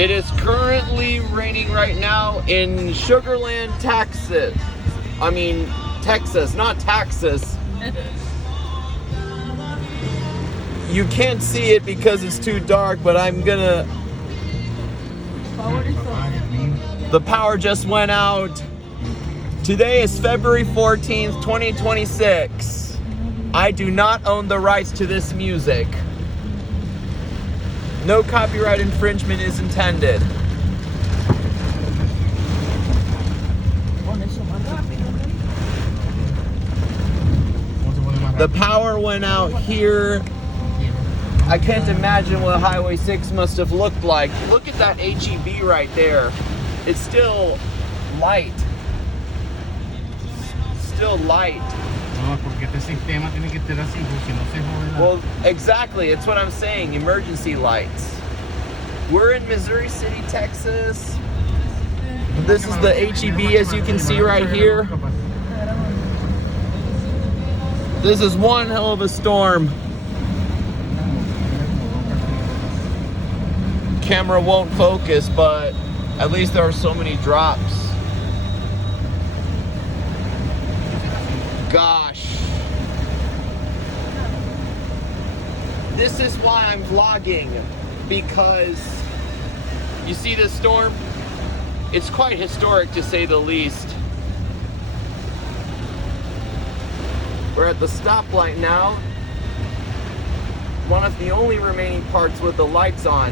It is currently raining right now in Sugar Land, Texas. I mean, Texas, not Texas. You can't see it because it's too dark, but I'm gonna... The power just went out. Today is February 14th, 2026. I do not own the rights to this music. No copyright infringement is intended. The power went out here. I can't imagine what Highway 6 must have looked like. Look at that HEB right there. It's still light. Still light. Well, exactly. It's what I'm saying. Emergency lights. We're in Missouri City, Texas. This is the HEB, as you can see right here. This is one hell of a storm. Camera won't focus, but at least there are so many drops. Gosh. This is why I'm vlogging, because you see this storm? It's quite historic, to say the least. We're at the stoplight now. One of the only remaining parts with the lights on.